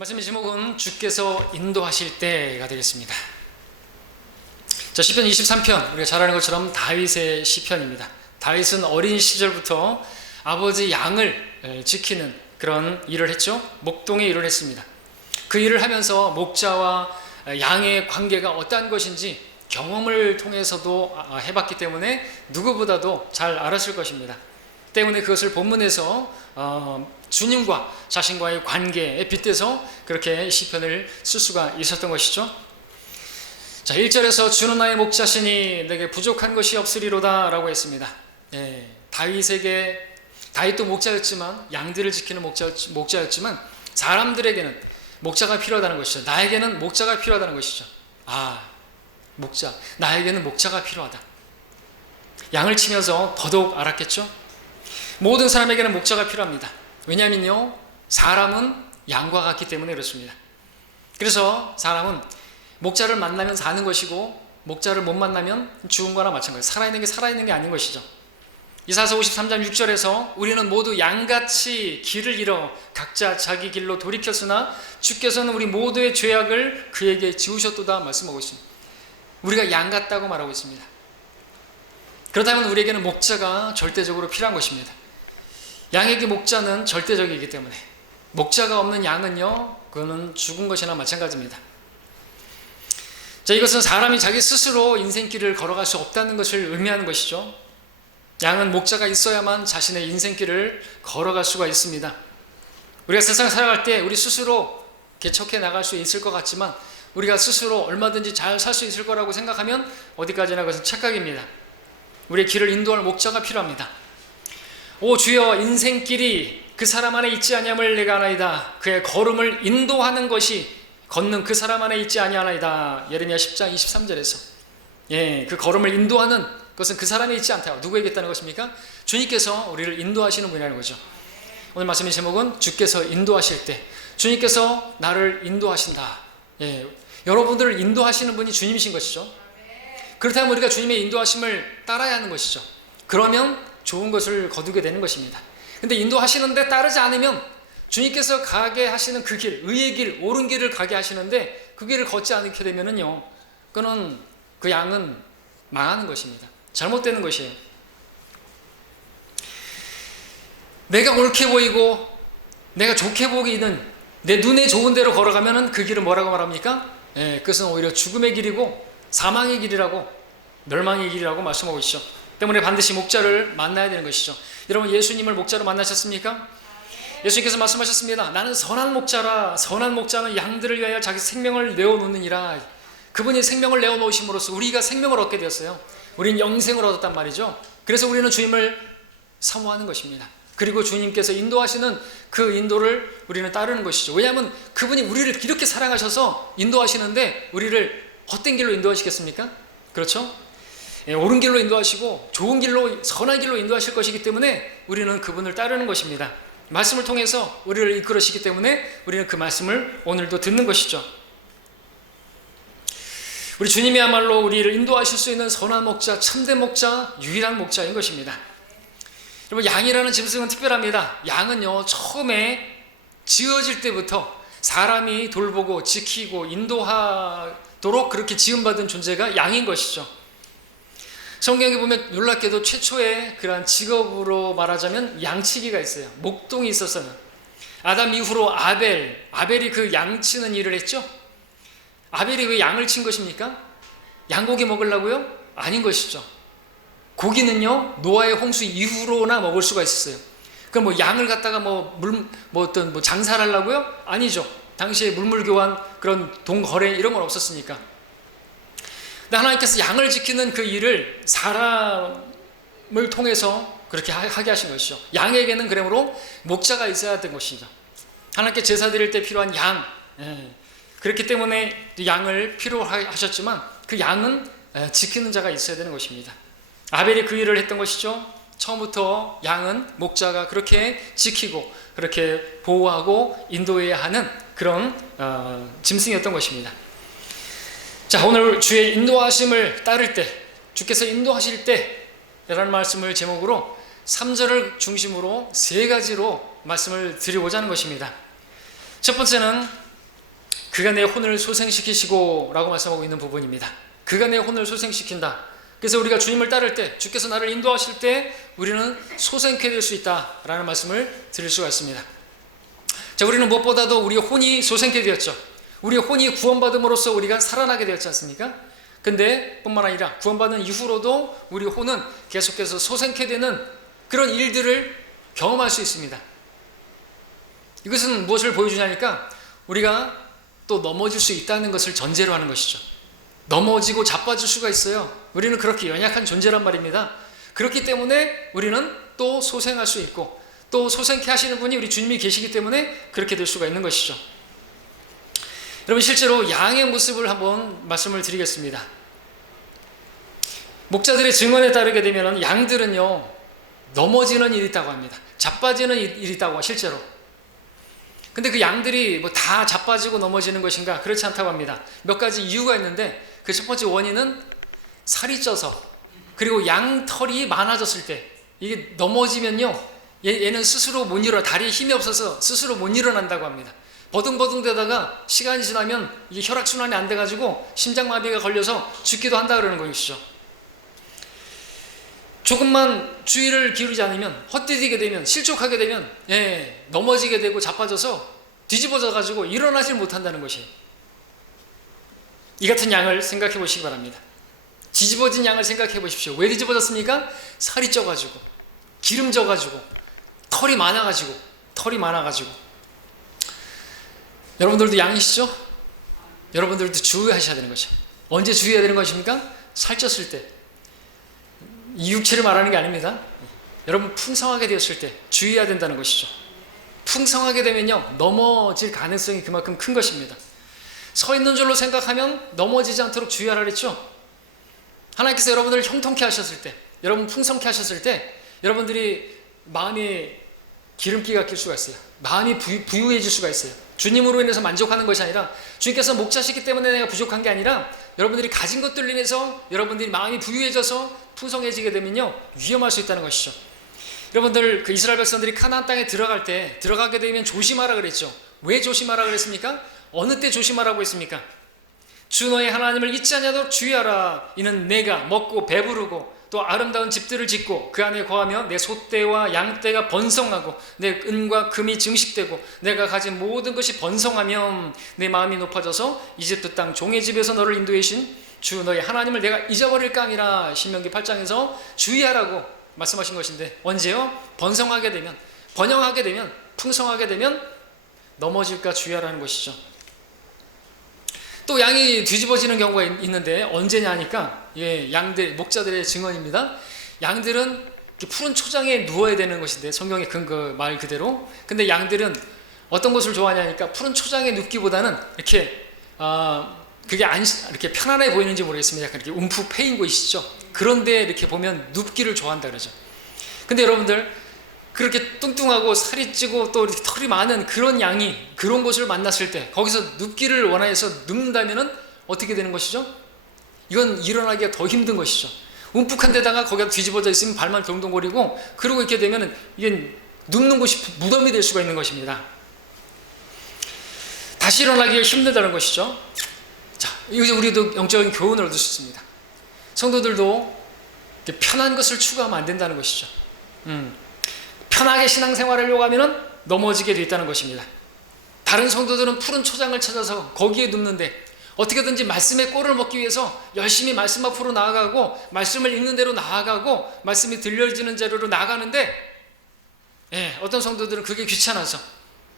말씀의 제목은 주께서 인도하실 때가 되겠습니다. 자, 시편 23편, 우리가 잘 아는 것처럼 다윗의 시편입니다. 다윗은 어린 시절부터 아버지 양을 지키는 그런 일을 했죠. 목동의 일을 했습니다. 그 일을 하면서 목자와 양의 관계가 어떠한 것인지 경험을 통해서도 해봤기 때문에 누구보다도 잘 알았을 것입니다. 때문에 그것을 본문에서 주님과 자신과의 관계에 빗대서 그렇게 시편을 쓸 수가 있었던 것이죠. 자, 1절에서 주는 나의 목자시니 내게 부족한 것이 없으리로다 라고 했습니다. 다윗도 목자였지만, 양들을 지키는 목자였지만 사람들에게는 목자가 필요하다는 것이죠. 나에게는 목자가 필요하다는 것이죠. 목자, 나에게는 목자가 필요하다. 양을 치면서 더더욱 알았겠죠. 모든 사람에게는 목자가 필요합니다. 왜냐하면요, 사람은 양과 같기 때문에 그렇습니다. 그래서 사람은 목자를 만나면 사는 것이고 목자를 못 만나면 죽은 거나 마찬가지예요. 살아있는 게 살아있는 게 아닌 것이죠. 이사야서 53장 6절에서 우리는 모두 양같이 길을 잃어 각자 자기 길로 돌이켰으나 주께서는 우리 모두의 죄악을 그에게 지우셨도다 말씀하고 있습니다. 우리가 양 같다고 말하고 있습니다. 그렇다면 우리에게는 목자가 절대적으로 필요한 것입니다. 양에게 목자는 절대적이기 때문에 목자가 없는 양은요, 그거는 죽은 것이나 마찬가지입니다. 자, 이것은 사람이 자기 스스로 인생길을 걸어갈 수 없다는 것을 의미하는 것이죠. 양은 목자가 있어야만 자신의 인생길을 걸어갈 수가 있습니다. 우리가 세상을 살아갈 때 우리 스스로 개척해 나갈 수 있을 것 같지만 우리가 스스로 얼마든지 잘 살 수 있을 거라고 생각하면 어디까지나 그것은 착각입니다. 우리의 길을 인도할 목자가 필요합니다. 오 주여, 인생길이 그 사람 안에 있지 아니함을 내가 아나이다. 그의 걸음을 인도하는 것이 걷는 그 사람 안에 있지 아니하나이다. 예레미야 10장 23절에서 그 걸음을 인도하는 것은 그 사람에 있지 않다. 누구에게 있다는 것입니까? 주님께서 우리를 인도하시는 분이라는 거죠. 오늘 말씀의 제목은 주께서 인도하실 때, 주님께서 나를 인도하신다. 여러분들을 인도하시는 분이 주님이신 것이죠. 그렇다면 우리가 주님의 인도하심을 따라야 하는 것이죠. 그러면 좋은 것을 거두게 되는 것입니다. 근데 인도하시는데 따르지 않으면 주님께서 가게 하시는 그 길, 의의 길, 옳은 길을 가게 하시는데 그 길을 걷지 않게 되면은요, 그 양은 망하는 것입니다. 잘못되는 것이에요. 내가 옳게 보이고 내가 좋게 보이는 내 눈에 좋은 대로 걸어가면은 그 길은 뭐라고 말합니까? 그것은 오히려 죽음의 길이고 사망의 길이라고, 멸망의 길이라고 말씀하고 있죠. 때문에 반드시 목자를 만나야 되는 것이죠. 여러분, 예수님을 목자로 만나셨습니까? 예수님께서 말씀하셨습니다. 나는 선한 목자라. 선한 목자는 양들을 위하여 자기 생명을 내어놓느니라. 그분이 생명을 내어놓으심으로써 우리가 생명을 얻게 되었어요. 우리는 영생을 얻었단 말이죠. 그래서 우리는 주님을 사모하는 것입니다. 그리고 주님께서 인도하시는 그 인도를 우리는 따르는 것이죠. 왜냐하면 그분이 우리를 이렇게 사랑하셔서 인도하시는데 우리를 헛된 길로 인도하시겠습니까? 그렇죠? 옳은 길로 인도하시고 좋은 길로, 선한 길로 인도하실 것이기 때문에 우리는 그분을 따르는 것입니다. 말씀을 통해서 우리를 이끌으시기 때문에 우리는 그 말씀을 오늘도 듣는 것이죠. 우리 주님이야말로 우리를 인도하실 수 있는 선한 목자, 참된 목자, 유일한 목자인 것입니다. 여러분, 양이라는 짐승은 특별합니다. 양은요, 처음에 지어질 때부터 사람이 돌보고 지키고 인도하도록 그렇게 지음받은 존재가 양인 것이죠. 성경에 보면 놀랍게도 최초의 그러한 직업으로 말하자면 양치기가 있어요. 목동이 있었어요. 아담 이후로 아벨이 그 양치는 일을 했죠. 아벨이 왜 양을 친 것입니까? 양고기 먹으려고요? 아닌 것이죠. 고기는요, 노아의 홍수 이후로나 먹을 수가 있었어요. 그럼 양을 갖다가 장사를 하려고요? 아니죠. 당시에 물물교환, 그런 동거래 이런 건 없었으니까. 근데 하나님께서 양을 지키는 그 일을 사람을 통해서 그렇게 하게 하신 것이죠. 양에게는 그러므로 목자가 있어야 된 것이죠. 하나님께 제사 드릴 때 필요한 양, 그렇기 때문에 양을 필요하셨지만 그 양은 지키는 자가 있어야 되는 것입니다. 아벨이 그 일을 했던 것이죠. 처음부터 양은 목자가 그렇게 지키고 그렇게 보호하고 인도해야 하는 그런 짐승이었던 것입니다. 자, 오늘 주의 인도하심을 따를 때, 주께서 인도하실 때 라는 말씀을 제목으로 3절을 중심으로 세 가지로 말씀을 드리고자 하는 것입니다. 첫 번째는 그가 내 혼을 소생시키시고 라고 말씀하고 있는 부분입니다. 그가 내 혼을 소생시킨다. 그래서 우리가 주님을 따를 때, 주께서 나를 인도하실 때 우리는 소생케 될 수 있다라는 말씀을 드릴 수가 있습니다. 자, 우리는 무엇보다도 우리 혼이 소생케 되었죠. 우리 혼이 구원받음으로써 우리가 살아나게 되었지 않습니까? 근데 뿐만 아니라 구원받은 이후로도 우리 혼은 계속해서 소생케 되는 그런 일들을 경험할 수 있습니다. 이것은 무엇을 보여주냐니까 우리가 또 넘어질 수 있다는 것을 전제로 하는 것이죠. 넘어지고 자빠질 수가 있어요. 우리는 그렇게 연약한 존재란 말입니다. 그렇기 때문에 우리는 또 소생할 수 있고, 또 소생케 하시는 분이 우리 주님이 계시기 때문에 그렇게 될 수가 있는 것이죠. 여러분, 실제로 양의 모습을 한번 말씀을 드리겠습니다. 목자들의 증언에 따르게 되면 양들은요, 넘어지는 일이 있다고 합니다. 자빠지는 일이 있다고, 실제로. 근데 그 양들이 뭐 다 자빠지고 넘어지는 것인가? 그렇지 않다고 합니다. 몇 가지 이유가 있는데, 그 첫 번째 원인은 살이 쪄서, 그리고 양털이 많아졌을 때, 이게 넘어지면요, 얘는 스스로 못 일어나, 다리에 힘이 없어서 스스로 못 일어난다고 합니다. 버둥버둥 되다가 시간이 지나면 이게 혈액순환이 안 돼가지고 심장마비가 걸려서 죽기도 한다 그러는 것이죠. 조금만 주의를 기울이지 않으면, 헛디디게 되면, 실족하게 되면 넘어지게 되고 자빠져서 뒤집어져 가지고 일어나지 못한다는 것이에요. 이 같은 양을 생각해 보시기 바랍니다. 뒤집어진 양을 생각해 보십시오. 왜 뒤집어졌습니까? 살이 쪄가지고, 기름져가지고, 털이 많아가지고. 여러분들도 양이시죠? 여러분들도 주의하셔야 되는 것이죠. 언제 주의해야 되는 것입니까? 살쪘을 때. 이 육체를 말하는 게 아닙니다. 여러분, 풍성하게 되었을 때 주의해야 된다는 것이죠. 풍성하게 되면요, 넘어질 가능성이 그만큼 큰 것입니다. 서 있는 줄로 생각하면 넘어지지 않도록 주의하라 그랬죠. 하나님께서 여러분들을 형통케 하셨을 때, 여러분 풍성케 하셨을 때, 여러분들이 마음이 기름기가 낄 수가 있어요. 마음이 부유해질 수가 있어요. 주님으로 인해서 만족하는 것이 아니라, 주님께서 목자시기 때문에 내가 부족한 게 아니라, 여러분들이 가진 것들로 인해서 여러분들이 마음이 부유해져서 풍성해지게 되면요, 위험할 수 있다는 것이죠. 여러분들, 그 이스라엘 백성들이 가나안 땅에 들어가게 되면 조심하라 그랬죠. 왜 조심하라 그랬습니까? 어느 때 조심하라고 했습니까? 주 너의 하나님을 잊지 아니하도록 주의하라. 이는 내가 먹고 배부르고 또 아름다운 집들을 짓고 그 안에 거하며 내 소떼와 양떼가 번성하고 내 은과 금이 증식되고 내가 가진 모든 것이 번성하면 내 마음이 높아져서 이집트 땅 종의 집에서 너를 인도해 신 주 너의 하나님을 내가 잊어버릴까 하니라. 신명기 8장에서 주의하라고 말씀하신 것인데, 언제요? 번성하게 되면, 번영하게 되면, 풍성하게 되면 넘어질까 주의하라는 것이죠. 또 양이 뒤집어지는 경우가 있는데 언제냐 하니까, 양들, 목자들의 증언입니다. 양들은 푸른 초장에 누워야 되는 것인데, 성경의 근거 말 그대로. 근데 양들은 어떤 것을 좋아하냐니까, 푸른 초장에 눕기보다는 이렇게 그게 이렇게 편안해 보이는지 모르겠습니다. 약간 이렇게 움푹 패인 곳이죠. 그런데 이렇게 보면 눕기를 좋아한다 그러죠. 근데 여러분들, 그렇게 뚱뚱하고 살이 찌고 또 이렇게 털이 많은 그런 양이 그런 곳을 만났을 때 거기서 눕기를 원해서 눕는다면은 어떻게 되는 것이죠? 이건 일어나기가 더 힘든 것이죠. 움푹한 데다가 거기가 뒤집어져 있으면 발만 동동거리고, 그러고 있게 되면은 이게 눕는 곳이 무덤이 될 수가 있는 것입니다. 다시 일어나기가 힘들다는 것이죠. 자, 이제 우리도 영적인 교훈을 얻을 수 있습니다. 성도들도 편한 것을 추구하면 안 된다는 것이죠. 편하게 신앙생활을 하려고 하면 넘어지게 돼 있다는 것입니다. 다른 성도들은 푸른 초장을 찾아서 거기에 눕는데, 어떻게든지 말씀의 꼴을 먹기 위해서 열심히 말씀 앞으로 나아가고, 말씀을 읽는 대로 나아가고, 말씀이 들려지는 자료로 나아가는데, 어떤 성도들은 그게 귀찮아서,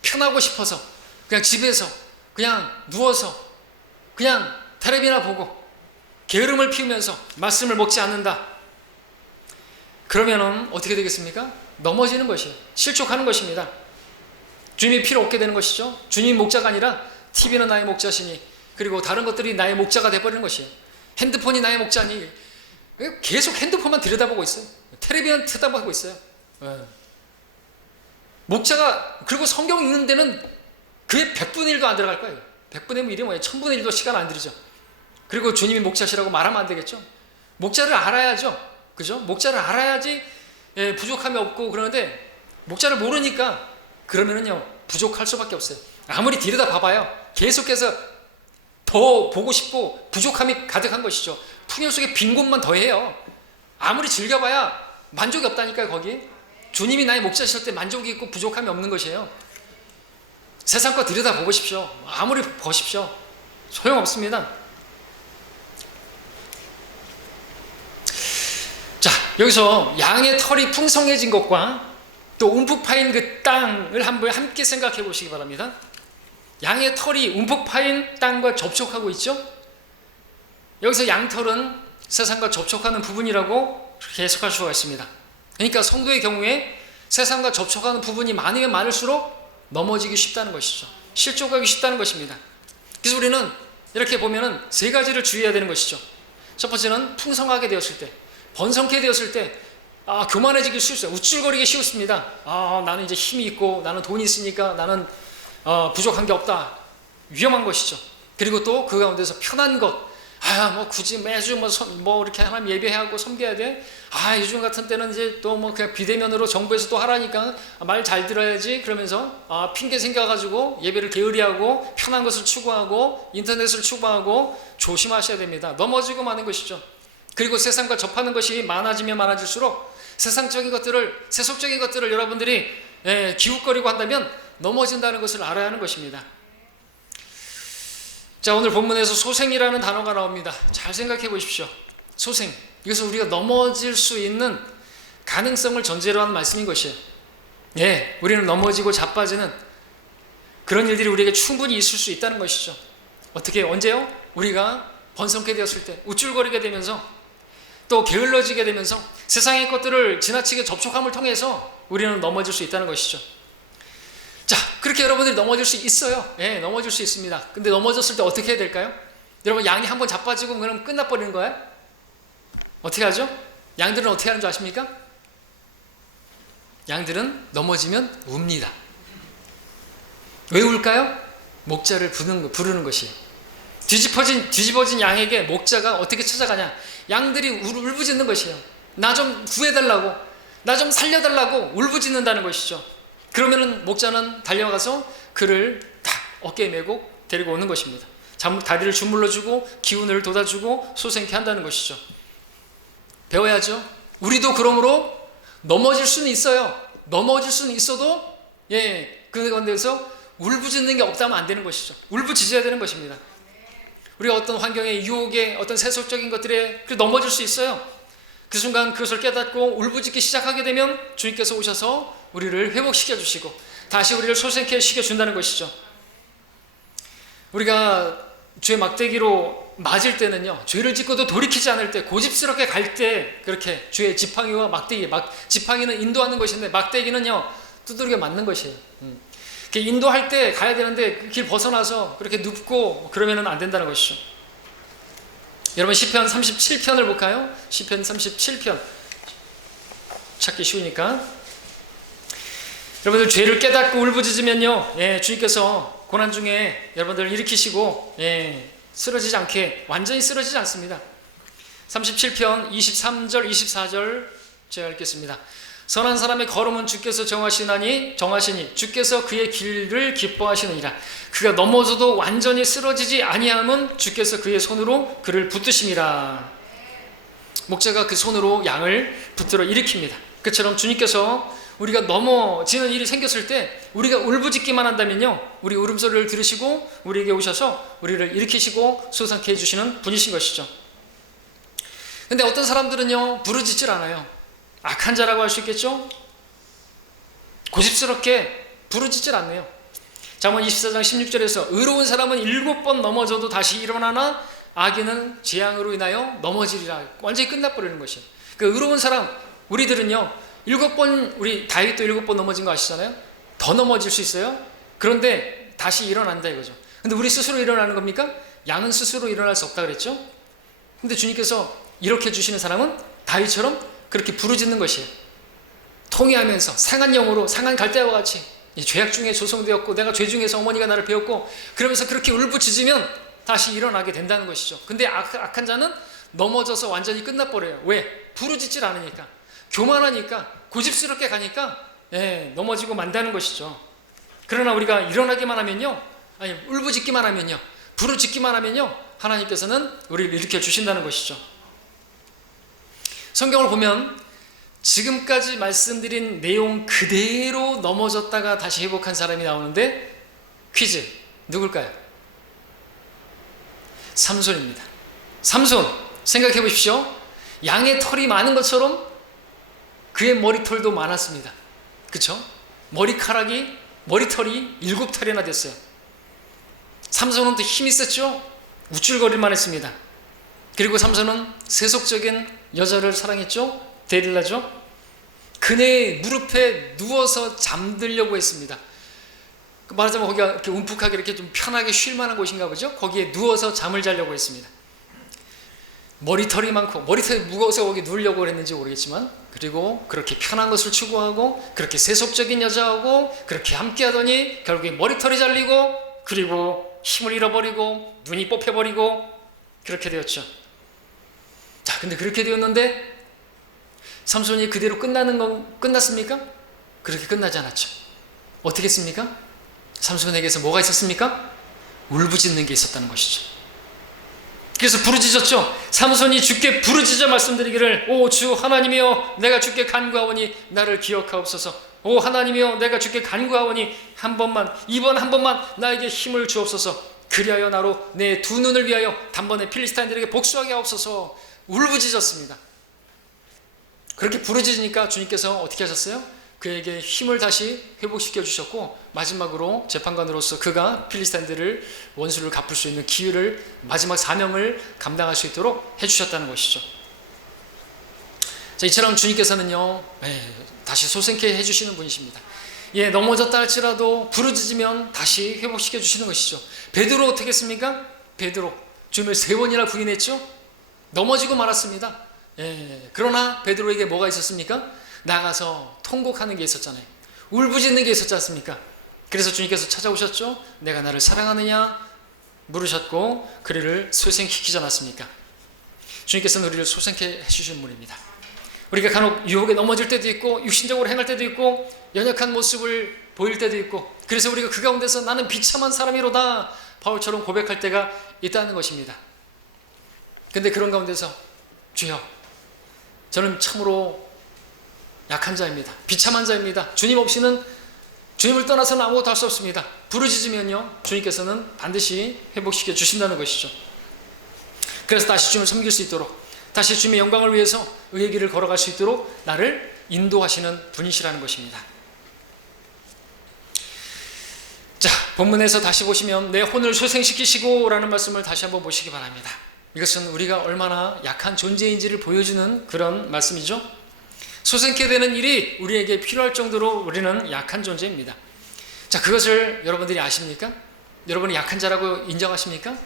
편하고 싶어서 그냥 집에서 그냥 누워서 그냥 텔레비나 보고 게으름을 피우면서 말씀을 먹지 않는다. 그러면은 어떻게 되겠습니까? 넘어지는 것이에요. 실족하는 것입니다. 주님이 필요 없게 되는 것이죠. 주님이 목자가 아니라 TV는 나의 목자시니, 그리고 다른 것들이 나의 목자가 돼버리는 것이에요. 핸드폰이 나의 목자니 계속 핸드폰만 들여다보고 있어요. 텔레비전 쳐다보고 있어요. 목자가, 그리고 성경 읽는 데는 그의 100분의 1도 안 들어갈 거예요. 100분의 1이 뭐예요? 1000분의 1도 시간 안 들이죠. 그리고 주님이 목자시라고 말하면 안 되겠죠. 목자를 알아야죠. 그죠? 목자를 알아야지 부족함이 없고. 그러는데 목자를 모르니까 그러면은요 부족할 수밖에 없어요. 아무리 들여다 봐봐요. 계속해서 더 보고 싶고 부족함이 가득한 것이죠. 풍요 속에 빈 곳만 더해요. 아무리 즐겨봐야 만족이 없다니까요. 거기 주님이 나의 목자실 때 만족이 있고 부족함이 없는 것이에요. 세상 거 들여다보십시오. 아무리 보십시오. 소용없습니다. 자, 여기서 양의 털이 풍성해진 것과 또 움푹 파인 그 땅을 한번 함께 생각해 보시기 바랍니다. 양의 털이 움푹 파인 땅과 접촉하고 있죠. 여기서 양털은 세상과 접촉하는 부분이라고 해석할 수가 있습니다. 그러니까 성도의 경우에 세상과 접촉하는 부분이 많으면 많을수록 넘어지기 쉽다는 것이죠. 실족하기 쉽다는 것입니다. 그래서 우리는 이렇게 보면은 세 가지를 주의해야 되는 것이죠. 첫 번째는 풍성하게 되었을 때, 번성케 되었을 때 교만해지기 쉽습니다. 우쭐거리기 쉽습니다. 나는 이제 힘이 있고 나는 돈이 있으니까 나는 부족한 게 없다. 위험한 것이죠. 그리고 또 그 가운데서 편한 것, 뭐 굳이 매주 뭐 이렇게 하나님 예배하고 섬겨야 돼. 요즘 같은 때는 이제 또 뭐 그냥 비대면으로 정부에서 또 하라니까 말 잘 들어야지. 그러면서 핑계 생겨가지고 예배를 게으리하고 편한 것을 추구하고 인터넷을 추구하고 조심하셔야 됩니다. 넘어지고 마는 것이죠. 그리고 세상과 접하는 것이 많아지면 많아질수록 세상적인 것들을, 세속적인 것들을 여러분들이 기웃거리고 한다면 넘어진다는 것을 알아야 하는 것입니다. 자, 오늘 본문에서 소생이라는 단어가 나옵니다. 잘 생각해 보십시오. 소생. 이것은 우리가 넘어질 수 있는 가능성을 전제로 하는 말씀인 것이에요. 우리는 넘어지고 자빠지는 그런 일들이 우리에게 충분히 있을 수 있다는 것이죠. 어떻게, 언제요? 우리가 번성케 되었을 때, 우쭐거리게 되면서 또 게을러지게 되면서 세상의 것들을 지나치게 접촉함을 통해서 우리는 넘어질 수 있다는 것이죠. 자, 그렇게 여러분들이 넘어질 수 있어요. 넘어질 수 있습니다. 근데 넘어졌을 때 어떻게 해야 될까요? 여러분, 양이 한번 자빠지고 그럼 끝나버리는 거예요? 어떻게 하죠? 양들은 어떻게 하는 줄 아십니까? 양들은 넘어지면 웁니다. 왜 울까요? 목자를 부르는 것이에요. 뒤집어진 양에게 목자가 어떻게 찾아가냐? 양들이 울부짖는 것이에요. 나 좀 구해달라고, 나 좀 살려달라고 울부짖는다는 것이죠. 그러면은 목자는 달려가서 그를 딱 어깨에 메고 데리고 오는 것입니다. 다리를 주물러주고 기운을 돋아주고 소생케 한다는 것이죠. 배워야죠. 우리도 그러므로 넘어질 수는 있어요. 넘어질 수는 있어도 그건데서 울부짖는 게 없다면 안 되는 것이죠. 울부짖어야 되는 것입니다. 우리가 어떤 환경의 유혹에 어떤 세속적인 것들에 넘어질 수 있어요. 그 순간 그것을 깨닫고 울부짖기 시작하게 되면 주님께서 오셔서 우리를 회복시켜 주시고 다시 우리를 소생케 시켜준다는 것이죠. 우리가 죄 막대기로 맞을 때는요, 죄를 짓고도 돌이키지 않을 때, 고집스럽게 갈 때 그렇게 죄의 지팡이와 막대기, 지팡이는 인도하는 것인데 막대기는요 두드려 맞는 것이에요. 인도할 때 가야 되는데 그 길 벗어나서 그렇게 눕고 그러면은 안 된다는 것이죠. 여러분, 시편 37편을 볼까요? 시편 37편 찾기 쉬우니까. 여러분들 죄를 깨닫고 울부짖으면요, 주님께서 고난 중에 여러분들을 일으키시고 쓰러지지 않게, 완전히 쓰러지지 않습니다. 37편 23절 24절 제가 읽겠습니다. 선한 사람의 걸음은 주께서 정하시니 주께서 그의 길을 기뻐하시느니라. 그가 넘어져도 완전히 쓰러지지 아니함은 주께서 그의 손으로 그를 붙드심이라. 목자가 그 손으로 양을 붙들어 일으킵니다. 그처럼 주님께서 우리가 넘어지는 일이 생겼을 때 우리가 울부짖기만 한다면요, 우리 울음소리를 들으시고 우리에게 오셔서 우리를 일으키시고 소상케 해주시는 분이신 것이죠. 근데 어떤 사람들은요 부르짖질 않아요. 악한 자라고 할 수 있겠죠? 고집스럽게 부르짖질 않네요. 잠언 24장 16절에서 의로운 사람은 7번 넘어져도 다시 일어나나 악인은 재앙으로 인하여 넘어지리라. 완전히 끝나버리는 것이에요. 그 의로운 사람, 우리들은요 7번, 우리 다윗도 7번 넘어진 거 아시잖아요? 더 넘어질 수 있어요. 그런데 다시 일어난다 이거죠. 근데 우리 스스로 일어나는 겁니까? 양은 스스로 일어날 수 없다 그랬죠? 근데 주님께서 이렇게 주시는 사람은 다윗처럼 그렇게 부르짖는 것이에요. 통회하면서 상한 영으로, 상한 갈대와 같이 죄악 중에 조성되었고 내가 죄 중에서 어머니가 나를 배웠고 그러면서 그렇게 울부짖으면 다시 일어나게 된다는 것이죠. 근데 악한 자는 넘어져서 완전히 끝나버려요. 왜? 부르짖질 않으니까, 교만하니까, 고집스럽게 가니까 넘어지고 만다는 것이죠. 그러나 우리가 일어나기만 하면요, 아니 울부짖기만 하면요, 부르짖기만 하면요, 하나님께서는 우리를 일으켜 주신다는 것이죠. 성경을 보면 지금까지 말씀드린 내용 그대로 넘어졌다가 다시 회복한 사람이 나오는데, 퀴즈, 누굴까요? 삼손입니다. 삼손, 생각해 보십시오. 양의 털이 많은 것처럼 그의 머리털도 많았습니다. 그쵸? 머리털이 7털이나 됐어요. 삼손은 또 힘이 있었죠? 우쭐거릴만 했습니다. 그리고 삼손은 세속적인 여자를 사랑했죠? 데릴라죠? 그네의 무릎에 누워서 잠들려고 했습니다. 말하자면 거기가 이렇게 움푹하게 이렇게 좀 편하게 쉴 만한 곳인가 보죠? 거기에 누워서 잠을 자려고 했습니다. 머리털이 많고 머리털이 무거워서 거기 누우려고 했는지 모르겠지만, 그리고 그렇게 편한 것을 추구하고 그렇게 세속적인 여자하고 그렇게 함께 하더니 결국에 머리털이 잘리고 그리고 힘을 잃어버리고 눈이 뽑혀버리고 그렇게 되었죠. 자, 근데 그렇게 되었는데 삼손이 그대로 끝났습니까? 그렇게 끝나지 않았죠. 어떻게 했습니까? 삼손에게서 뭐가 있었습니까? 울부짖는 게 있었다는 것이죠. 그래서 부르짖었죠. 삼손이 주께 부르짖어 말씀드리기를, 오 주 하나님이여, 내가 주께 간구하오니 나를 기억하옵소서. 오 하나님이여, 내가 주께 간구하오니 이번 한 번만 나에게 힘을 주옵소서. 그리하여 나로 내 두 눈을 위하여 단번에 필리스타인들에게 복수하게 하옵소서. 울부짖었습니다. 그렇게 부르짖으니까 주님께서 어떻게 하셨어요? 그에게 힘을 다시 회복시켜 주셨고, 마지막으로 재판관으로서 그가 필리스타인들을 원수를 갚을 수 있는 기회를, 마지막 사명을 감당할 수 있도록 해주셨다는 것이죠. 자, 이처럼 주님께서는요, 다시 솟게 해주시는 분이십니다. 넘어졌다 할지라도 부르짖으면 다시 회복시켜 주시는 것이죠. 베드로 어떻게 했습니까? 베드로 주님을 3번이나 부인했죠. 넘어지고 말았습니다. 그러나 베드로에게 뭐가 있었습니까? 나가서 통곡하는 게 있었잖아요. 울부짖는 게 있었지 않습니까? 그래서 주님께서 찾아오셨죠. 내가 나를 사랑하느냐 물으셨고 그를 소생시키지 않았습니까? 주님께서는 우리를 소생케 해주신 분입니다. 우리가 간혹 유혹에 넘어질 때도 있고 육신적으로 행할 때도 있고 연약한 모습을 보일 때도 있고, 그래서 우리가 그 가운데서 나는 비참한 사람이로다 바울처럼 고백할 때가 있다는 것입니다. 근데 그런 가운데서 주여, 저는 참으로 약한 자입니다. 비참한 자입니다. 주님 없이는, 주님을 떠나서는 아무것도 할 수 없습니다. 부르짖으면요, 주님께서는 반드시 회복시켜 주신다는 것이죠. 그래서 다시 주님을 섬길 수 있도록, 다시 주님의 영광을 위해서 의의 길을 걸어갈 수 있도록 나를 인도하시는 분이시라는 것입니다. 자, 본문에서 다시 보시면 내 혼을 소생시키시고 라는 말씀을 다시 한번 보시기 바랍니다. 이것은 우리가 얼마나 약한 존재인지를 보여주는 그런 말씀이죠. 소생케 되는 일이 우리에게 필요할 정도로 우리는 약한 존재입니다. 자, 그것을 여러분들이 아십니까? 여러분이 약한 자라고 인정하십니까?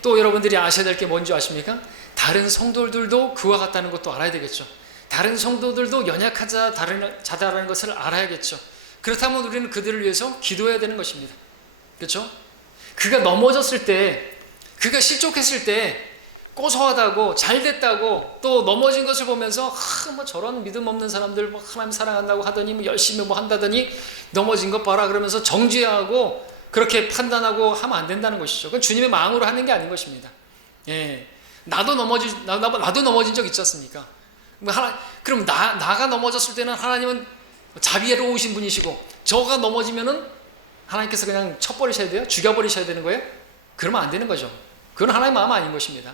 또 여러분들이 아셔야 될 게 뭔지 아십니까? 다른 성도들도 그와 같다는 것도 알아야 되겠죠. 다른 성도들도 연약한 자다라는 것을 알아야겠죠. 그렇다면 우리는 그들을 위해서 기도해야 되는 것입니다. 그렇죠? 그가 넘어졌을 때, 그가 실족했을 때 고소하다고 잘됐다고 또 넘어진 것을 보면서 뭐 저런 믿음 없는 사람들 뭐 하나님 사랑한다고 하더니 뭐 열심히 뭐 한다더니 넘어진 것 봐라 그러면서 정죄하고 그렇게 판단하고 하면 안 된다는 것이죠. 그건 주님의 마음으로 하는 게 아닌 것입니다. 나도 넘어진 적 있지 않습니까? 그럼 나가 넘어졌을 때는 하나님은 자비로우신 분이시고, 저가 넘어지면은 하나님께서 그냥 쳐버리셔야 돼요? 죽여버리셔야 되는 거예요? 그러면 안 되는 거죠. 그건 하나님의 마음 아닌 것입니다.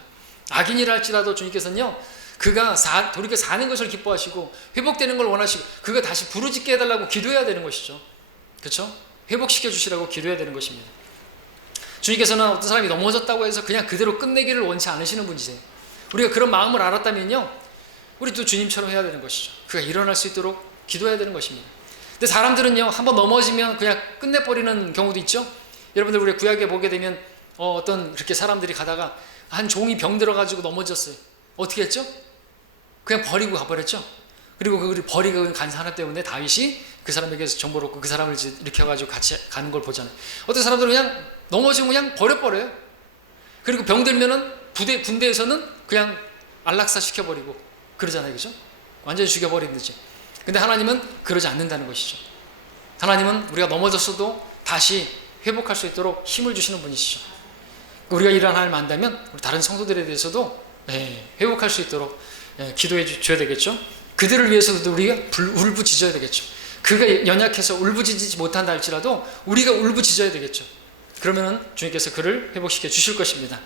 악인이라 할지라도 주님께서는요, 그가 돌이켜 사는 것을 기뻐하시고 회복되는 걸 원하시고 그가 다시 부르짖게 해달라고 기도해야 되는 것이죠. 그렇죠? 회복시켜 주시라고 기도해야 되는 것입니다. 주님께서는 어떤 사람이 넘어졌다고 해서 그냥 그대로 끝내기를 원치 않으시는 분이세요. 우리가 그런 마음을 알았다면요, 우리도 주님처럼 해야 되는 것이죠. 그가 일어날 수 있도록 기도해야 되는 것입니다. 근데 사람들은요, 한번 넘어지면 그냥 끝내버리는 경우도 있죠. 여러분들 우리 구약에 보게 되면 어떤 그렇게 사람들이 가다가 한 종이 병 들어가지고 넘어졌어요. 어떻게 했죠? 그냥 버리고 가버렸죠. 그리고 그 버리고 간 사람 때문에 다윗이 그 사람에게서 정보를 얻고 그 사람을 일으켜가지고 같이 가는 걸 보잖아요. 어떤 사람들은 그냥 넘어지면 그냥 버려버려요. 그리고 병 들면은 군대에서는 그냥 안락사 시켜버리고 그러잖아요. 그죠? 완전히 죽여버리듯이. 근데 하나님은 그러지 않는다는 것이죠. 하나님은 우리가 넘어졌어도 다시 회복할 수 있도록 힘을 주시는 분이시죠. 우리가 이런 하나님을 만나면 우리 다른 성도들에 대해서도 회복할 수 있도록 기도해 줘야 되겠죠. 그들을 위해서도 우리가 울부짖어야 되겠죠. 그가 연약해서 울부짖지 못한다 할지라도 우리가 울부짖어야 되겠죠. 그러면 주님께서 그를 회복시켜 주실 것입니다.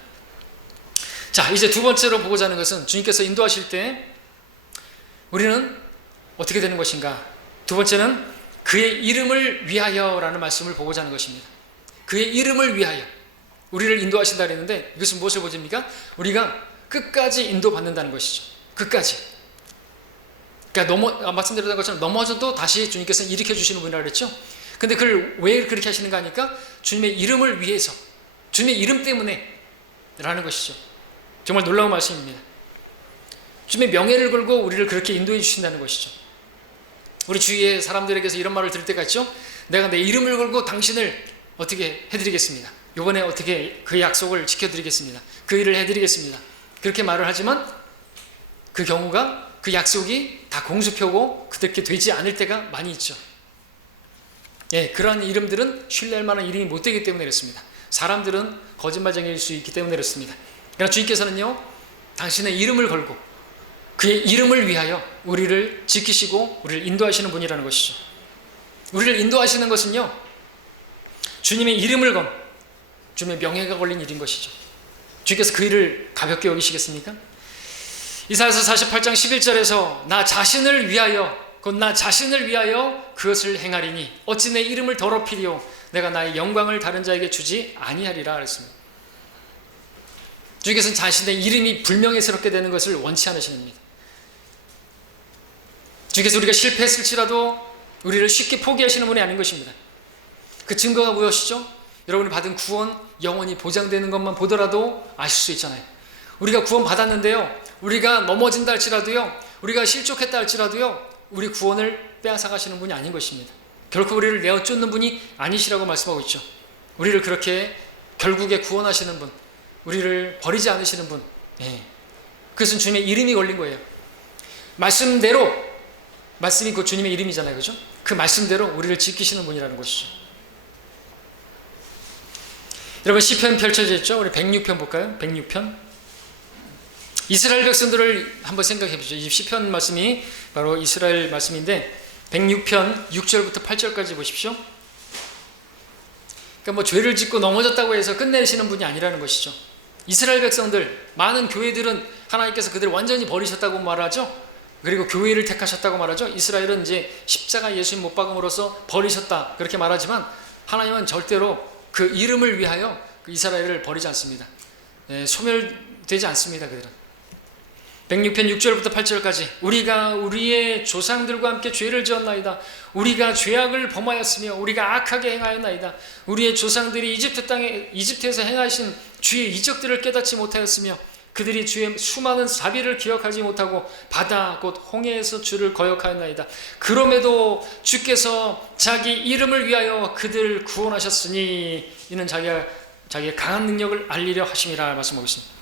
자, 이제 두 번째로 보고자 하는 것은 주님께서 인도하실 때 우리는 어떻게 되는 것인가. 두 번째는 그의 이름을 위하여라는 말씀을 보고자 하는 것입니다. 그의 이름을 위하여 우리를 인도하신다 그랬는데 이것은 무엇을 보십니까? 우리가 끝까지 인도받는다는 것이죠. 끝까지. 그러니까 말씀드렸던 것처럼 넘어져도 다시 주님께서 일으켜 주시는 분이라고 그랬죠. 근데 그걸 왜 그렇게 하시는가 하니까 주님의 이름을 위해서, 주님의 이름 때문에 라는 것이죠. 정말 놀라운 말씀입니다. 주님의 명예를 걸고 우리를 그렇게 인도해 주신다는 것이죠. 우리 주위의 사람들에게서 이런 말을 들을 때가 있죠. 내가 내 이름을 걸고 당신을 어떻게 해드리겠습니다. 이번에 어떻게 그 약속을 지켜드리겠습니다. 그 일을 해드리겠습니다. 그렇게 말을 하지만 그 경우가 그 약속이 다 공수표고 그렇게 되지 않을 때가 많이 있죠. 그러한 이름들은 신뢰할 만한 이름이 못 되기 때문에 그렇습니다. 사람들은 거짓말쟁이일 수 있기 때문에 그렇습니다. 그러나 주님께서는요, 당신의 이름을 걸고 그의 이름을 위하여 우리를 지키시고 우리를 인도하시는 분이라는 것이죠. 우리를 인도하시는 것은요, 주님의 이름을 건 주님의 명예가 걸린 일인 것이죠. 주님께서 그 일을 가볍게 여기시겠습니까? 이사야서 48장 11절에서 나 자신을 위하여 곧 나 자신을 위하여 그것을 행하리니 어찌 내 이름을 더럽히리요 내가 나의 영광을 다른 자에게 주지 아니하리라 그랬습니다. 주님께서는 자신의 이름이 불명예스럽게 되는 것을 원치 않으시는 분입니다. 주님께서 우리가 실패했을지라도 우리를 쉽게 포기하시는 분이 아닌 것입니다. 그 증거가 무엇이죠? 여러분이 받은 구원 영원히 보장되는 것만 보더라도 아실 수 있잖아요. 우리가 구원 받았는데요, 우리가 넘어진다 할지라도요, 우리가 실족했다 할지라도요, 우리 구원을 빼앗아 가시는 분이 아닌 것입니다. 결코 우리를 내어 쫓는 분이 아니시라고 말씀하고 있죠. 우리를 그렇게 결국에 구원하시는 분, 우리를 버리지 않으시는 분, 그것은 주님의 이름이 걸린 거예요. 말씀대로, 말씀이 그 주님의 이름이잖아요, 그죠? 그 말씀대로 우리를 지키시는 분이라는 것이죠. 여러분, 시편 펼쳐져 있죠? 우리 106편 볼까요? 106편. 이스라엘 백성들을 한번 생각해 보죠. 이 시편 말씀이 바로 이스라엘 말씀인데 106편 6절부터 8절까지 보십시오. 그러니까 뭐 죄를 짓고 넘어졌다고 해서 끝내시는 분이 아니라는 것이죠. 이스라엘 백성들, 많은 교회들은 하나님께서 그들을 완전히 버리셨다고 말하죠. 그리고 교회를 택하셨다고 말하죠. 이스라엘은 이제 십자가 예수님 못 박음으로써 버리셨다 그렇게 말하지만 하나님은 절대로 그 이름을 위하여 그 이스라엘을 버리지 않습니다. 소멸되지 않습니다. 그들은 106편 6절부터 8절까지 우리가 우리의 조상들과 함께 죄를 지었나이다. 우리가 죄악을 범하였으며 우리가 악하게 행하였나이다. 우리의 조상들이 이집트에서 행하신 주의 이적들을 깨닫지 못하였으며 그들이 주의 수많은 자비를 기억하지 못하고 바다 곧 홍해에서 주를 거역하였나이다. 그럼에도 주께서 자기 이름을 위하여 그들을 구원하셨으니 이는 자기의 강한 능력을 알리려 하심이라 말씀하고 있습니다.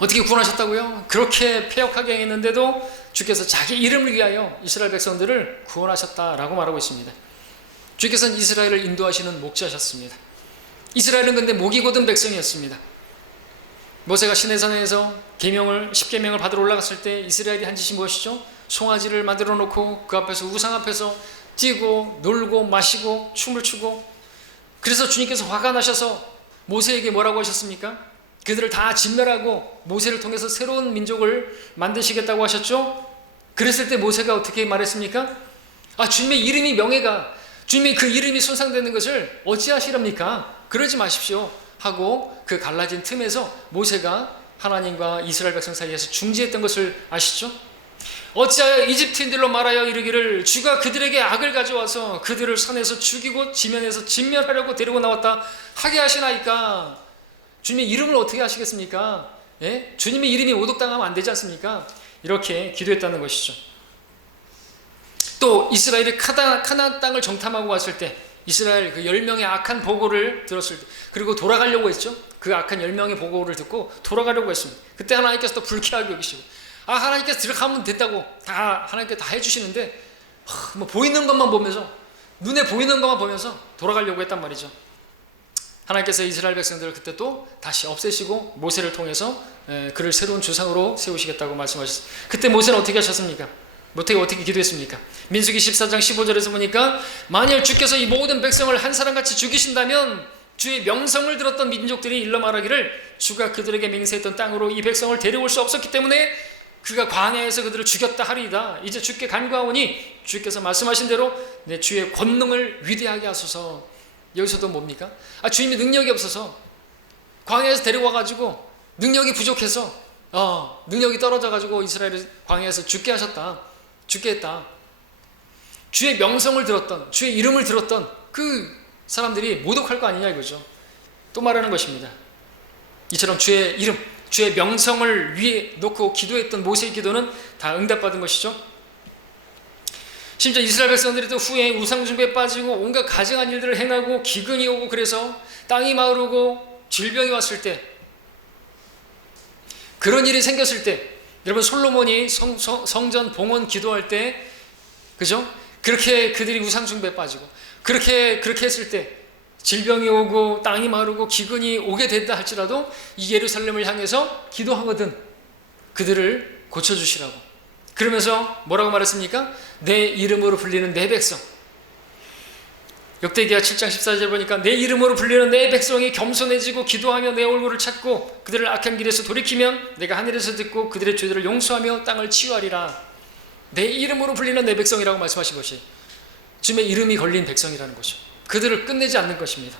어떻게 구원하셨다고요? 그렇게 패역하게 했는데도 주께서 자기 이름을 위하여 이스라엘 백성들을 구원하셨다라고 말하고 있습니다. 주께서는 이스라엘을 인도하시는 목자셨습니다. 이스라엘은 근데 목이 곧은 백성이었습니다. 모세가 시내산에서 십계명을 받으러 올라갔을 때 이스라엘이 한 짓이 무엇이죠? 송아지를 만들어 놓고 그 앞에서 우상 앞에서 뛰고 놀고 마시고 춤을 추고, 그래서 주님께서 화가 나셔서 모세에게 뭐라고 하셨습니까? 그들을 다 진멸하고 모세를 통해서 새로운 민족을 만드시겠다고 하셨죠? 그랬을 때 모세가 어떻게 말했습니까? 주님의 이름이 명예가, 주님의 그 이름이 손상되는 것을 어찌하시렵니까? 그러지 마십시오 하고 그 갈라진 틈에서 모세가 하나님과 이스라엘 백성 사이에서 중지했던 것을 아시죠? 어찌하여 이집트인들로 말하여 이르기를 주가 그들에게 악을 가져와서 그들을 산에서 죽이고 지면에서 진멸하려고 데리고 나왔다 하게 하시나이까? 주님의 이름을 어떻게 하시겠습니까? 주님의 이름이 오독당하면 안 되지 않습니까? 이렇게 기도했다는 것이죠. 또 이스라엘이 카나안 땅을 정탐하고 왔을 때 이스라엘 그 10명의 악한 보고를 들었을 때, 그리고 돌아가려고 했죠. 그 악한 10명의 보고를 듣고 돌아가려고 했습니다. 그때 하나님께서 또 불쾌하게 여기시고, 하나님께서 들어가면 된다고 다 하나님께서 다 해주시는데 뭐 보이는 것만 보면서, 눈에 보이는 것만 보면서 돌아가려고 했단 말이죠. 하나님께서 이스라엘 백성들을 그때 또 다시 없애시고 모세를 통해서 그를 새로운 주상으로 세우시겠다고 말씀하셨어요. 그때 모세는 어떻게 하셨습니까? 어떻게 기도했습니까? 민수기 14장 15절에서 보니까 만일 주께서 이 모든 백성을 한 사람같이 죽이신다면 주의 명성을 들었던 민족들이 일러 말하기를 주가 그들에게 맹세했던 땅으로 이 백성을 데려올 수 없었기 때문에 그가 광야에서 그들을 죽였다 하리이다. 이제 주께 간구하오니 주께서 말씀하신 대로 내 주의 권능을 위대하게 하소서. 여기서도 뭡니까? 주님이 능력이 없어서 광야에서 데려와가지고 능력이 부족해서 능력이 떨어져가지고 이스라엘을 광야에서 죽게 하셨다. 죽게 했다. 주의 명성을 들었던, 주의 이름을 들었던 그 사람들이 모독할 거 아니냐 이거죠. 또 말하는 것입니다. 이처럼 주의 이름, 주의 명성을 위에 놓고 기도했던 모세의 기도는 다 응답받은 것이죠. 심지어 이스라엘 백성들이 또 후에 우상숭배에 빠지고 온갖 가증한 일들을 행하고 기근이 오고 그래서 땅이 마르고 질병이 왔을 때, 그런 일이 생겼을 때, 여러분 솔로몬이 성전 봉헌 기도할 때, 그죠? 그렇게 그들이 우상숭배에 빠지고 그렇게 했을 때 질병이 오고 땅이 마르고 기근이 오게 된다 할지라도 이 예루살렘을 향해서 기도하거든 그들을 고쳐주시라고. 그러면서 뭐라고 말했습니까? 내 이름으로 불리는 내 백성. 역대기하 7장 14절 보니까 내 이름으로 불리는 내 백성이 겸손해지고 기도하며 내 얼굴을 찾고 그들을 악한 길에서 돌이키면 내가 하늘에서 듣고 그들의 죄들을 용서하며 땅을 치유하리라. 내 이름으로 불리는 내 백성이라고 말씀하신 것이 주님의 이름이 걸린 백성이라는 것이죠. 그들을 끝내지 않는 것입니다.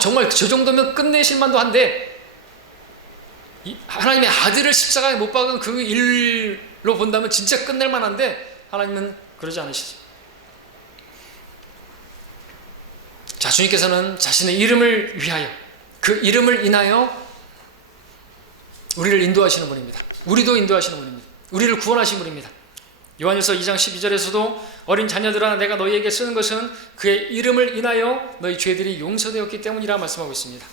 정말 저 정도면 끝내실 만도 한데 하나님의 아들을 십자가에 못 박은 그 일로 본다면 진짜 끝낼 만한데 하나님은 그러지 않으시죠. 자, 주님께서는 자신의 이름을 위하여, 그 이름을 인하여 우리를 인도하시는 분입니다. 우리도 인도하시는 분입니다. 우리를 구원하시는 분입니다. 요한일서 2장 12절에서도 어린 자녀들아 내가 너희에게 쓰는 것은 그의 이름을 인하여 너희 죄들이 용서되었기 때문이라 말씀하고 있습니다.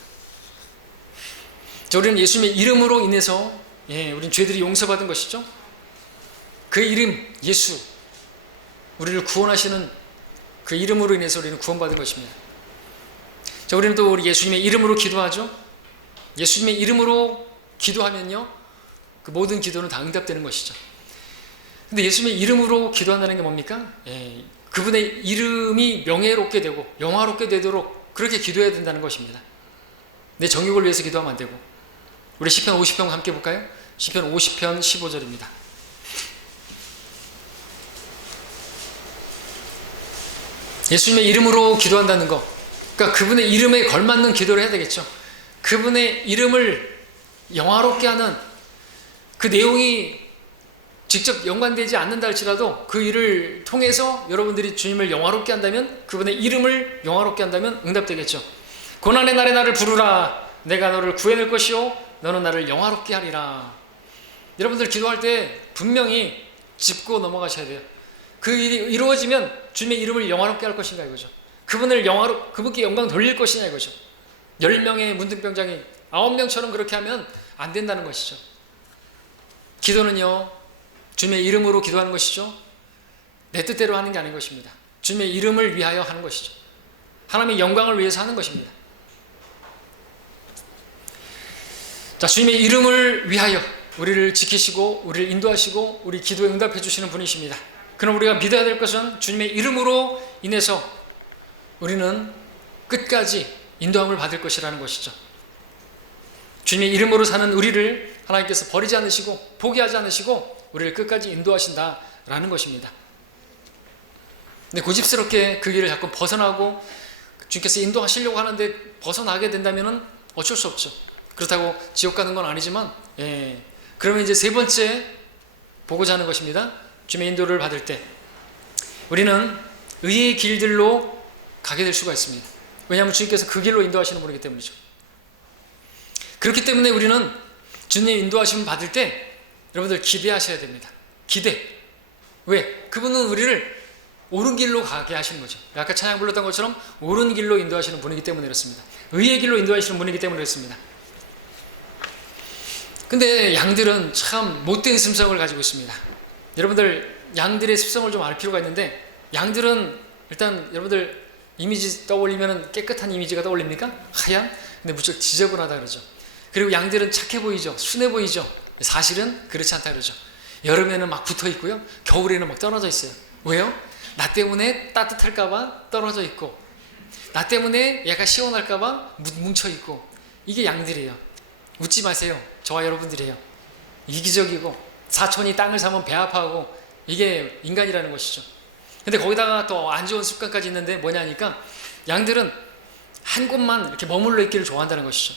자, 우리는 예수님의 이름으로 인해서 우리는 죄들이 용서받은 것이죠. 그의 이름 예수, 우리를 구원하시는 그 이름으로 인해서 우리는 구원받은 것입니다. 자, 우리는 또 우리 예수님의 이름으로 기도하죠. 예수님의 이름으로 기도하면요 그 모든 기도는 다 응답되는 것이죠. 근데 예수님의 이름으로 기도한다는 게 뭡니까? 그분의 이름이 명예롭게 되고 영화롭게 되도록 그렇게 기도해야 된다는 것입니다. 내 정욕을 위해서 기도하면 안 되고. 우리 시편 50편 함께 볼까요? 시편 50편 15절입니다. 예수님의 이름으로 기도한다는 것, 그러니까 그분의 이름에 걸맞는 기도를 해야 되겠죠. 그분의 이름을 영화롭게 하는 그 내용이 직접 연관되지 않는다 할지라도 그 일을 통해서 여러분들이 주님을 영화롭게 한다면, 그분의 이름을 영화롭게 한다면 응답되겠죠. 고난의 날에 나를 부르라. 내가 너를 구해낼 것이요 너는 나를 영화롭게 하리라. 여러분들 기도할 때 분명히 짚고 넘어가셔야 돼요. 그 일이 이루어지면 주님의 이름을 영화롭게 할 것인가 이거죠. 그분께 영광 돌릴 것이냐 이거죠. 10명의 문둥병장이 9명처럼 그렇게 하면 안 된다는 것이죠. 기도는요 주님의 이름으로 기도하는 것이죠. 내 뜻대로 하는 게 아닌 것입니다. 주님의 이름을 위하여 하는 것이죠. 하나님의 영광을 위해서 하는 것입니다. 자, 주님의 이름을 위하여 우리를 지키시고 우리를 인도하시고 우리 기도에 응답해 주시는 분이십니다. 그럼 우리가 믿어야 될 것은 주님의 이름으로 인해서 우리는 끝까지 인도함을 받을 것이라는 것이죠. 주님의 이름으로 사는 우리를 하나님께서 버리지 않으시고 포기하지 않으시고 우리를 끝까지 인도하신다라는 것입니다. 근데 고집스럽게 그 길을 자꾸 벗어나고 주님께서 인도하시려고 하는데 벗어나게 된다면 어쩔 수 없죠. 그렇다고 지옥 가는 건 아니지만 그러면 이제 세 번째 보고자 하는 것입니다. 주님의 인도를 받을 때 우리는 의의 길들로 가게 될 수가 있습니다. 왜냐하면 주님께서 그 길로 인도하시는 분이기 때문이죠. 그렇기 때문에 우리는 주님의 인도하심을 받을 때 여러분들 기대하셔야 됩니다. 기대. 왜? 그분은 우리를 옳은 길로 가게 하시는 거죠. 아까 찬양 불렀던 것처럼 옳은 길로 인도하시는 분이기 때문에 그렇습니다. 의의 길로 인도하시는 분이기 때문에 그렇습니다. 근데 양들은 참 못된 습성을 가지고 있습니다. 여러분들 양들의 습성을 좀 알 필요가 있는데, 양들은 일단 여러분들 이미지 떠올리면 깨끗한 이미지가 떠올립니까? 하얀? 근데 무척 지저분하다 그러죠. 그리고 양들은 착해 보이죠. 순해 보이죠. 사실은 그렇지 않다 그러죠. 여름에는 막 붙어 있고요. 겨울에는 막 떨어져 있어요. 왜요? 나 때문에 따뜻할까봐 떨어져 있고, 나 때문에 얘가 시원할까봐 뭉쳐 있고. 이게 양들이에요. 웃지 마세요. 저와 여러분들이에요. 이기적이고 사촌이 땅을 사면 배 아파하고, 이게 인간이라는 것이죠. 근데 거기다가 또 안 좋은 습관까지 있는데 뭐냐니까, 양들은 한 곳만 이렇게 머물러 있기를 좋아한다는 것이죠.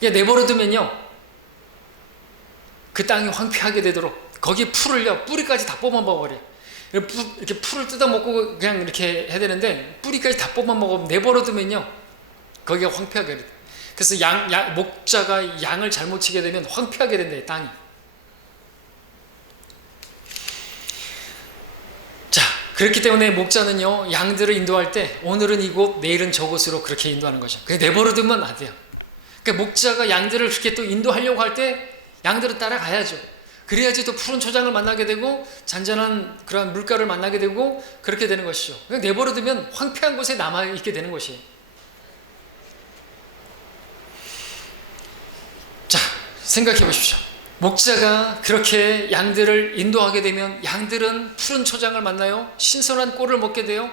내버려두면요, 그 땅이 황폐하게 되도록 거기 풀을요, 뿌리까지 다 뽑아먹어버려요. 이렇게 풀을 뜯어먹고 그냥 이렇게 해야 되는데, 뿌리까지 다 뽑아먹어 내버려두면요, 거기가 황폐하게 돼요. 그래서 목자가 양을 잘못 치게 되면 황폐하게 된다, 땅이. 자, 그렇기 때문에 목자는요, 양들을 인도할 때 오늘은 이곳, 내일은 저곳으로 그렇게 인도하는 거죠. 그냥 내버려두면 안 돼요. 그러니까 목자가 양들을 그렇게 또 인도하려고 할 때 양들은 따라가야죠. 그래야지 또 푸른 초장을 만나게 되고 잔잔한 그런 물가를 만나게 되고 그렇게 되는 것이죠. 그냥 내버려두면 황폐한 곳에 남아있게 되는 것이에요. 자, 생각해 보십시오. 목자가 그렇게 양들을 인도하게 되면 양들은 푸른 초장을 만나요. 신선한 꼴을 먹게 돼요.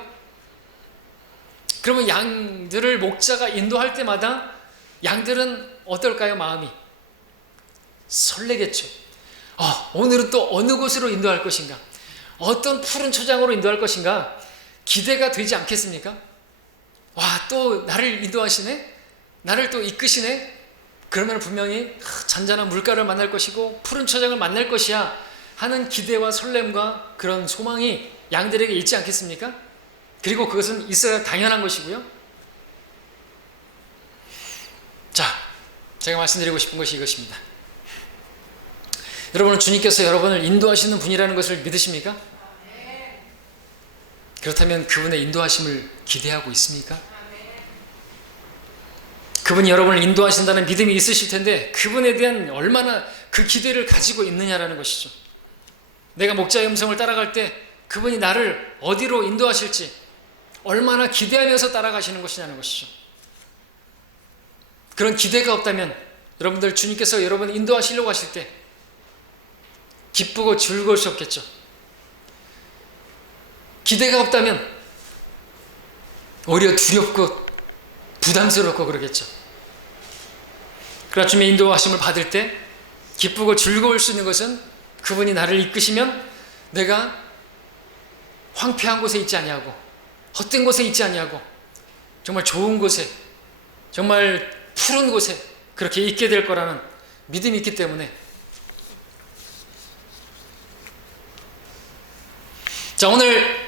그러면 양들을 목자가 인도할 때마다 양들은 어떨까요? 마음이 설레겠죠. 오늘은 또 어느 곳으로 인도할 것인가? 어떤 푸른 초장으로 인도할 것인가? 기대가 되지 않겠습니까? 또 나를 인도하시네? 나를 또 이끄시네? 그러면 분명히 잔잔한 물가를 만날 것이고 푸른 초장을 만날 것이야 하는 기대와 설렘과 그런 소망이 양들에게 있지 않겠습니까? 그리고 그것은 있어야 당연한 것이고요. 자, 제가 말씀드리고 싶은 것이 이것입니다. 여러분은 주님께서 여러분을 인도하시는 분이라는 것을 믿으십니까? 그렇다면 그분의 인도하심을 기대하고 있습니까? 그분이 여러분을 인도하신다는 믿음이 있으실 텐데 그분에 대한 얼마나 그 기대를 가지고 있느냐라는 것이죠. 내가 목자의 음성을 따라갈 때 그분이 나를 어디로 인도하실지 얼마나 기대하면서 따라가시는 것이냐는 것이죠. 그런 기대가 없다면 여러분들 주님께서 여러분을 인도하시려고 하실 때 기쁘고 즐거울 수 없겠죠. 기대가 없다면 오히려 두렵고 부담스럽고 그러겠죠. 그러나 주님의 인도하심을 받을 때 기쁘고 즐거울 수 있는 것은 그분이 나를 이끄시면 내가 황폐한 곳에 있지 아니하고 헛된 곳에 있지 아니하고 정말 좋은 곳에, 정말 푸른 곳에 그렇게 있게 될 거라는 믿음이 있기 때문에. 자, 오늘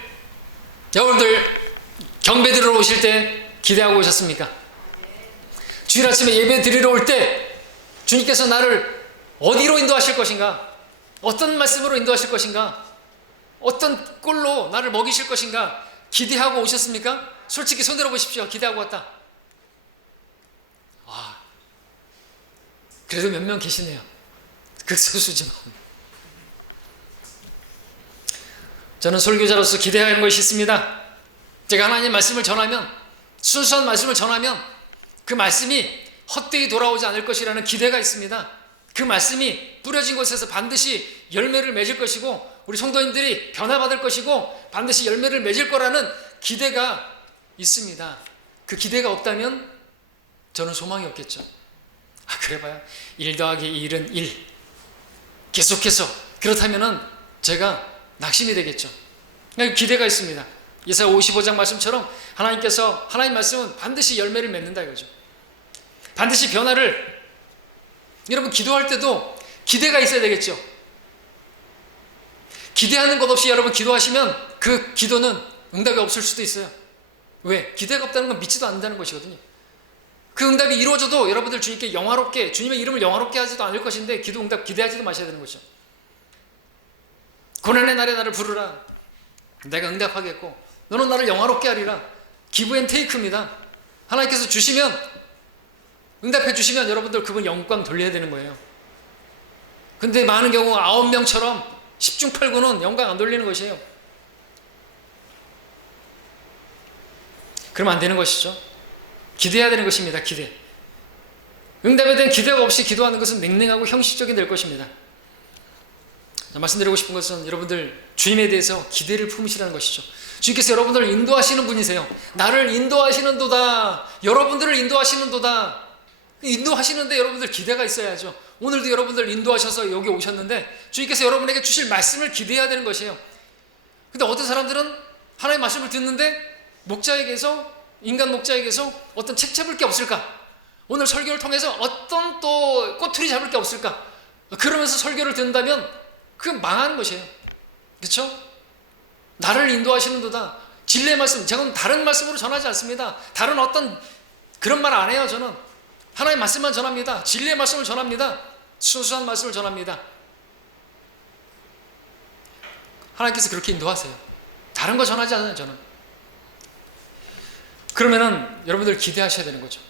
여러분들 경배 드리러 오실 때 기대하고 오셨습니까? 주일 아침에 예배 드리러 올 때 주님께서 나를 어디로 인도하실 것인가? 어떤 말씀으로 인도하실 것인가? 어떤 꼴로 나를 먹이실 것인가? 기대하고 오셨습니까? 솔직히 손 들어보십시오. 기대하고 왔다. 그래도 몇 명 계시네요. 극소수지만. 저는 설교자로서 기대하는 것이 있습니다. 제가 하나님의 말씀을 전하면, 순수한 말씀을 전하면 그 말씀이 헛되이 돌아오지 않을 것이라는 기대가 있습니다. 그 말씀이 뿌려진 곳에서 반드시 열매를 맺을 것이고 우리 성도님들이 변화받을 것이고 반드시 열매를 맺을 거라는 기대가 있습니다. 그 기대가 없다면 저는 소망이 없겠죠. 그래봐야 1 더하기 1은 1 계속해서 그렇다면은 제가 낙심이 되겠죠. 기대가 있습니다. 이사야 55장 말씀처럼 하나님 말씀은 반드시 열매를 맺는다 이거죠. 반드시 변화를, 여러분 기도할 때도 기대가 있어야 되겠죠. 기대하는 것 없이 여러분 기도하시면 그 기도는 응답이 없을 수도 있어요. 왜? 기대가 없다는 건 믿지도 않는다는 것이거든요. 그 응답이 이루어져도 여러분들 주님께 영화롭게, 주님의 이름을 영화롭게 하지도 않을 것인데 기도 응답 기대하지도 마셔야 되는 것이죠. 고난의 날에 나를 부르라. 내가 응답하겠고 너는 나를 영화롭게 하리라. 기브 앤 테이크입니다. 하나님께서 주시면, 응답해 주시면 여러분들 그분 영광 돌려야 되는 거예요. 근데 많은 경우 9명처럼 10중 8구는 영광 안 돌리는 것이에요. 그러면 안 되는 것이죠. 기대해야 되는 것입니다. 기대. 응답에 대한 기대가 없이 기도하는 것은 냉랭하고 형식적인 될 것입니다. 말씀드리고 싶은 것은 여러분들 주님에 대해서 기대를 품으시라는 것이죠. 주님께서 여러분들을 인도하시는 분이세요. 나를 인도하시는도다. 여러분들을 인도하시는도다. 인도하시는데 여러분들 기대가 있어야죠. 오늘도 여러분들 인도하셔서 여기 오셨는데 주님께서 여러분에게 주실 말씀을 기대해야 되는 것이에요. 근데 어떤 사람들은 하나님의 말씀을 듣는데 목자에게서, 인간 목자에게서 어떤 책 잡을 게 없을까? 오늘 설교를 통해서 어떤 또 꼬투리 잡을 게 없을까? 그러면서 설교를 듣는다면 그건 망하는 것이에요. 그렇죠? 나를 인도하시는도다. 진리의 말씀, 저는 다른 말씀으로 전하지 않습니다. 다른 어떤 그런 말 안 해요. 저는 하나님의 말씀만 전합니다. 진리의 말씀을 전합니다. 순수한 말씀을 전합니다. 하나님께서 그렇게 인도하세요. 다른 거 전하지 않아요. 저는. 그러면은 여러분들 기대하셔야 되는 거죠.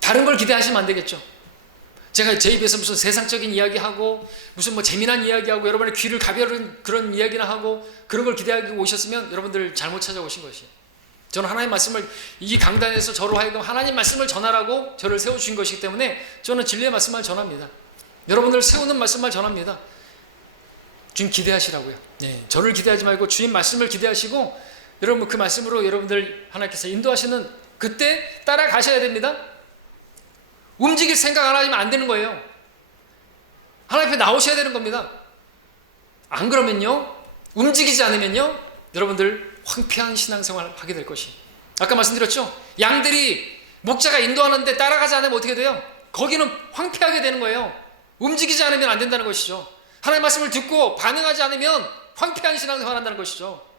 다른 걸 기대하시면 안 되겠죠. 제가 제 입에서 무슨 세상적인 이야기하고 무슨 뭐 재미난 이야기하고 여러분의 귀를 가벼운 그런 이야기나 하고 그런 걸 기대하고 오셨으면 여러분들 잘못 찾아오신 것이에요. 저는 하나님 말씀을, 이 강단에서 저로 하여금 하나님 말씀을 전하라고 저를 세워주신 것이기 때문에 저는 진리의 말씀만 전합니다. 여러분들 세우는 말씀만 전합니다. 주님 기대하시라고요. 네, 저를 기대하지 말고 주님 말씀을 기대하시고 여러분 그 말씀으로 여러분들 하나님께서 인도하시는 그때 따라가셔야 됩니다. 움직일 생각 안 하시면 안 되는 거예요. 하나님 앞에 나오셔야 되는 겁니다. 안 그러면요, 움직이지 않으면요, 여러분들 황폐한 신앙생활을 하게 될 것이. 아까 말씀드렸죠? 양들이 목자가 인도하는데 따라가지 않으면 어떻게 돼요? 거기는 황폐하게 되는 거예요. 움직이지 않으면 안 된다는 것이죠. 하나님의 말씀을 듣고 반응하지 않으면 황폐한 신앙생활을 한다는 것이죠.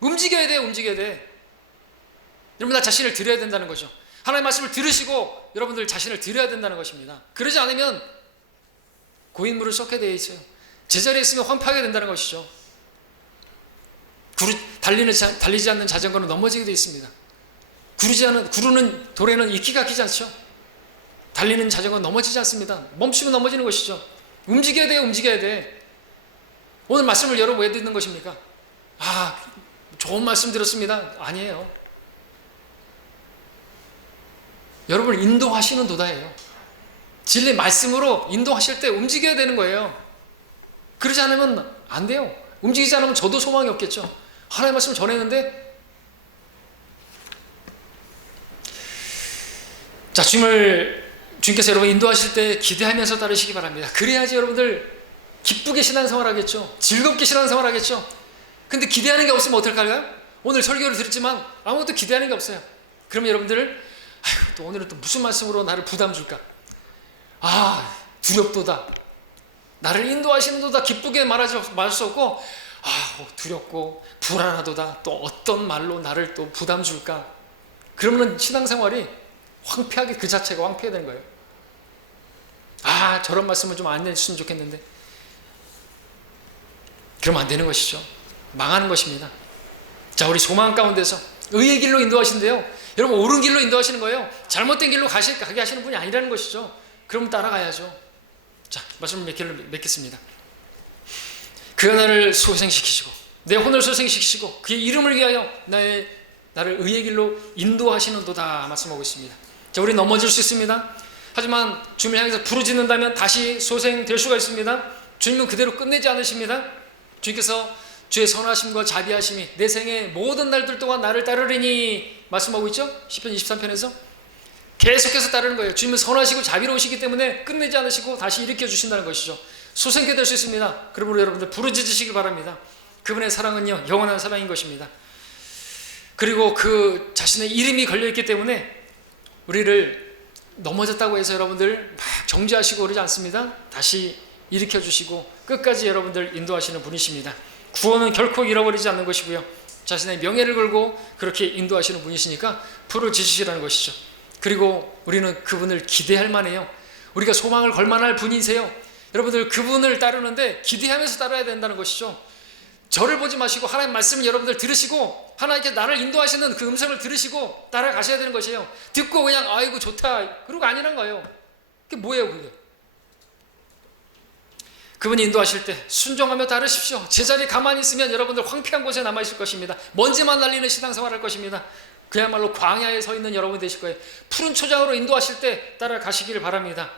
움직여야 돼, 움직여야 돼. 여러분, 나 자신을 드려야 된다는 거죠. 하나님의 말씀을 들으시고 여러분들 자신을 드려야 된다는 것입니다. 그러지 않으면 고인물을 썩게 되어 있어요. 제자리에 있으면 황폐하게 된다는 것이죠. 달리지 않는 자전거는 넘어지게 되어 있습니다. 구르는 돌에는 이끼가 끼지 않죠. 달리는 자전거는 넘어지지 않습니다. 멈추면 넘어지는 것이죠. 움직여야 돼요, 움직여야 돼. 오늘 말씀을 여러분 왜 듣는 것입니까? 아, 좋은 말씀 들었습니다. 아니에요. 여러분을 인도하시는 도다예요. 진리 말씀으로 인도하실 때 움직여야 되는 거예요. 그러지 않으면 안 돼요. 움직이지 않으면 저도 소망이 없겠죠. 하나님의 말씀을 전했는데, 자, 주님께서 여러분 인도하실 때 기대하면서 따르시기 바랍니다. 그래야지 여러분들 기쁘게 신앙생활 하겠죠. 즐겁게 신앙생활 하겠죠. 근데 기대하는 게 없으면 어떨까요? 오늘 설교를 들었지만 아무것도 기대하는 게 없어요. 그러면 여러분들, 아이고, 또 오늘은 또 무슨 말씀으로 나를 부담 줄까? 아, 두렵도다. 나를 인도하시는도다. 기쁘게 말할 수 없고, 아, 두렵고 불안하도다. 또 어떤 말로 나를 또 부담 줄까? 그러면 신앙생활이 황폐하게, 그 자체가 황폐되는 거예요. 아, 저런 말씀을 좀 안 해주시면 좋겠는데. 그러면 안 되는 것이죠. 망하는 것입니다. 자, 우리 소망 가운데서 의의 길로 인도하신대요. 여러분, 옳은 길로 인도하시는 거예요. 잘못된 길로 가게 하시는 분이 아니라는 것이죠. 그럼 따라가야죠. 자, 말씀을 맺겠습니다. 그가 나를 소생시키시고 내 혼을 소생시키시고 그의 이름을 위하여 나를 의의 길로 인도하시는도다 말씀하고 있습니다. 자, 우리 넘어질 수 있습니다. 하지만 주님을 향해서 부르짖는다면 다시 소생될 수가 있습니다. 주님은 그대로 끝내지 않으십니다. 주님께서 주의 선하심과 자비하심이 내 생의 모든 날들 동안 나를 따르리니 말씀하고 있죠? 시편 23편에서 계속해서 따르는 거예요. 주님은 선하시고 자비로우시기 때문에 끝내지 않으시고 다시 일으켜 주신다는 것이죠. 소생케 될 수 있습니다. 그러므로 여러분들 부르짖으시기 바랍니다. 그분의 사랑은요, 영원한 사랑인 것입니다. 그리고 그 자신의 이름이 걸려있기 때문에 우리를 넘어졌다고 해서 여러분들 막 정죄하시고 그러지 않습니다. 다시 일으켜 주시고 끝까지 여러분들 인도하시는 분이십니다. 구원은 결코 잃어버리지 않는 것이고요, 자신의 명예를 걸고 그렇게 인도하시는 분이시니까 부르짖으시라는 것이죠. 그리고 우리는 그분을 기대할 만해요. 우리가 소망을 걸 만할 분이세요. 여러분들 그분을 따르는데 기대하면서 따라야 된다는 것이죠. 저를 보지 마시고 하나님 말씀을 여러분들 들으시고 하나님께 나를 인도하시는 그 음성을 들으시고 따라가셔야 되는 것이에요. 듣고 그냥 아이고 좋다 그러고 아니란 거예요. 그게 뭐예요 그게? 그분이 인도하실 때 순종하며 따르십시오. 제자리 가만히 있으면 여러분들 황폐한 곳에 남아있을 것입니다. 먼지만 날리는 신앙생활 할 것입니다. 그야말로 광야에 서 있는 여러분 되실 거예요. 푸른 초장으로 인도하실 때 따라가시기를 바랍니다.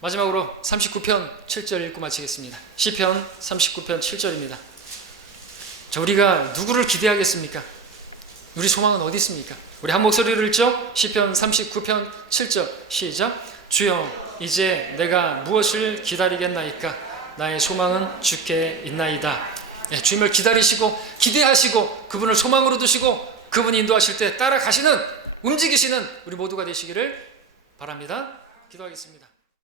마지막으로 39편 7절 읽고 마치겠습니다. 시편 39편 7절입니다. 자, 우리가 누구를 기대하겠습니까? 우리 소망은 어디 있습니까? 우리 한 목소리를 읽죠. 시편 39편 7절 시작. 주여 이제 내가 무엇을 기다리겠나이까? 나의 소망은 주께 있나이다. 네, 주님을 기다리시고 기대하시고 그분을 소망으로 두시고 그분이 인도하실 때 따라가시는 움직이시는 우리 모두가 되시기를 바랍니다. 기도하겠습니다.